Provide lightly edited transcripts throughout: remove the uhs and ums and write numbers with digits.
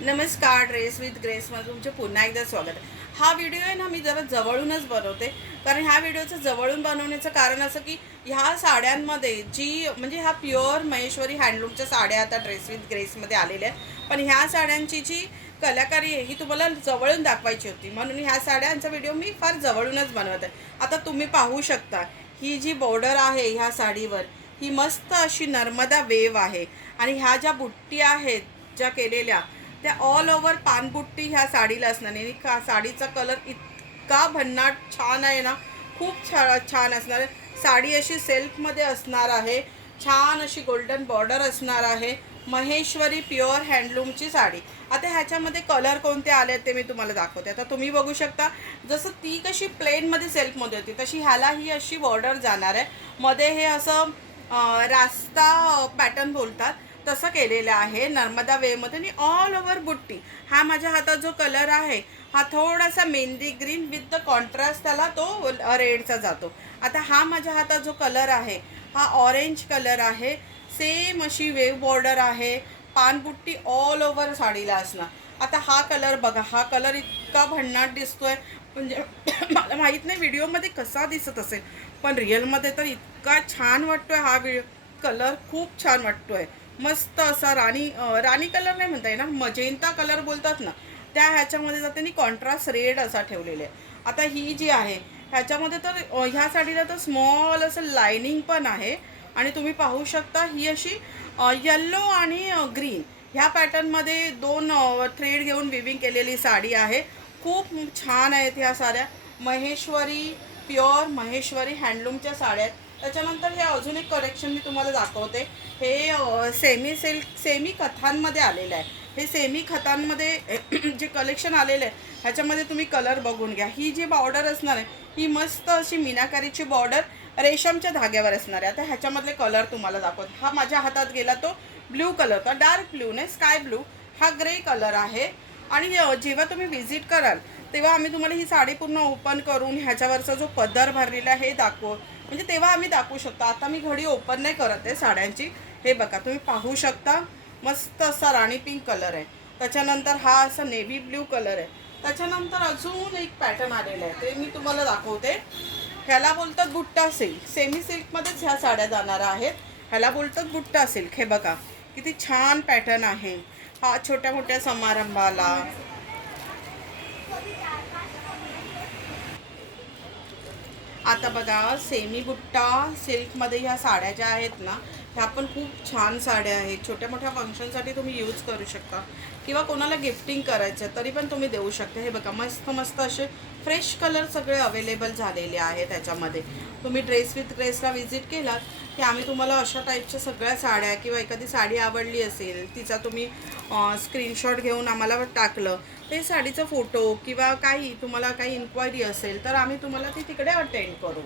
नमस्कार, dress with ग्रेसमध्ये तुमचे पुन्हा एकदा स्वागत आहे. हा व्हिडिओ आहे ना, मी जरा जवळूनच बनवते. कारण ह्या व्हिडिओचं जवळून बनवण्याचं कारण असं की ह्या साड्यांमध्ये जी म्हणजे ह्या प्युअर महेश्वरी हँडलूमच्या साड्या आता ड्रेस विथ ग्रेसमध्ये आलेल्या आहेत. पण ह्या साड्यांची जी कलाकारी आहे ही तुम्हाला जवळून दाखवायची होती, म्हणून ह्या साड्यांचा व्हिडिओ मी फार जवळूनच बनवत आहे. आता तुम्ही पाहू शकता ही जी बॉर्डर आहे ह्या साडीवर, ही मस्त अशी नर्मदा वेव आहे. आणि ह्या ज्या बुट्टी आहेत ज्या केलेल्या, त्या ऑल ओव्हर पानबुट्टी ह्या साडीला असणार. आणि साडीचा कलर इतका भन्नाट छान आहे ना, खूप छान असणार आहे. साडी अशी सेल्फमध्ये असणार आहे, छान अशी गोल्डन बॉर्डर असणार आहे. महेश्वरी प्युअर हँडलूमची साडी. आता ह्याच्यामध्ये कलर कोणते आले ते मी तुम्हाला दाखवते. आता तुम्ही बघू शकता, जसं ती कशी प्लेनमध्ये सेल्फमध्ये होती तशी ह्याला ही अशी बॉर्डर जाणार आहे. मध्ये हे असं रास्ता पॅटर्न बोलतात तसं केलेलं आहे नर्मदा वेमध्ये. आणि ऑल ओव्हर बुट्टी. हा माझ्या हातात जो कलर आहे हा थोडासा mehndi green with the contrast त्याला तो रेडचा जातो. आता हा माझ्या हातात जो कलर आहे हा ऑरेंज कलर आहे. सेम अशी वेव बॉर्डर आहे, पानबुट्टी ऑल ओव्हर साडीला असणार. आता हा कलर बघा, हा कलर इतका भन्नाट दिसतोय म्हणजे मला माहीत नाही व्हिडिओमध्ये कसा दिसत असेल, पण रिअलमध्ये तर इतका छान वाटतोय. हा कलर खूप छान वाटतोय. मस्त असा राणी कलर नाही म्हणता येणार, मजेंटा कलर बोलतात ना, त्या ह्याच्यामध्ये जाते आणि कॉन्ट्रास्ट रेड असा ठेवलेला आहे. आता ही जी आहे ह्याच्यामध्ये तर ह्या साडीला तर स्मॉल असं लायनिंग पण आहे. आणि तुम्ही पाहू शकता ही अशी येल्लो आणि ग्रीन ह्या पॅटर्नमध्ये दोन थ्रेड घेऊन विविंग केलेली साडी आहे. खूप छान आहेत ह्या साड्या. महेश्वरी प्युअर महेश्वरी हँडलूमच्या साड्या आहेत. त्याच्यानंतर हे अजून एक कलेक्शन मी तुम्हाला दाखवते. हे सेमी कथांमध्ये आलेलं आहे. हे सेमी खतांमध्ये जे कलेक्शन आलेलं आहे ह्याच्यामध्ये तुम्ही कलर बघून घ्या. ही जी बॉर्डर असणार आहे ही मस्त अशी मीनाकारीची बॉर्डर रेशमच्या धाग्यावर असणार आहे. आता ह्याच्यामधले कलर तुम्हाला दाखवते. हा माझ्या हातात गेला तो ब्ल्यू कलर, तर डार्क ब्ल्यू नाही, स्काय ब्ल्यू. हा ग्रे कलर आहे. आणि जेव्हा तुम्ही व्हिजिट कराल तेव्हा आम्ही तुम्हाला ही साडी पूर्ण ओपन करून ह्याच्यावरचा जो पदर भरलेला आहे हे म्हणजे तेव्हा आम्ही दाखवू शकतो. आता मी घडी ओपन नाही करत आहे साड्यांची. हे बघा, तुम्ही पाहू शकता मस्त असा राणी पिंक कलर आहे. त्याच्यानंतर हा असा नेव्ही ब्ल्यू कलर आहे. त्याच्यानंतर अजून एक पॅटर्न आलेला आहे ते मी तुम्हाला दाखवते. ह्याला बोलतात बुट्टा सिल्क. सेमी सिल्कमध्येच ह्या साड्या जाणार आहेत. ह्याला बोलतात बुट्टा सिल्क. हे बघा किती छान पॅटर्न आहे. हा छोट्या मोठ्या समारंभाला. आता बघा, सेमी बुट्टा सिल्कमध्ये ह्या साड्या ज्या आहेत ना ह्या पण खूप छान साड्या आहेत. छोट्या मोठ्या फंक्शनसाठी तुम्ही यूज करू शकता किंवा कोणाला गिफ्टिंग करायचं तरी पण तुम्ही देऊ शकता. हे बघा मस्त मस्त असे फ्रेश कलर सगळे अवेलेबल झालेले आहेत. त्याच्यामध्ये तुम्ही ड्रेस विथ ग्रेसला व्हिजिट केलात की आम्ही तुम्हाला अशा टाईपच्या सगळ्या साड्या किंवा एखादी साडी आवडली असेल तिचा तुम्ही स्क्रीनशॉट घेऊन आम्हाला टाकलं, ते साडीचा फोटो किंवा काही तुम्हाला काही इन्क्वायरी असेल तर आम्ही तुम्हाला ती तिकडे अटेंड करू.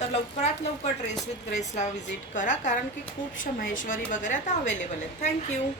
तर लवकरात लवकर ड्रेस विथ ग्रेसला व्हिजिट करा, कारण की खूपशा महेश्वरी वगैरे आता अवेलेबल आहेत. थँक्यू.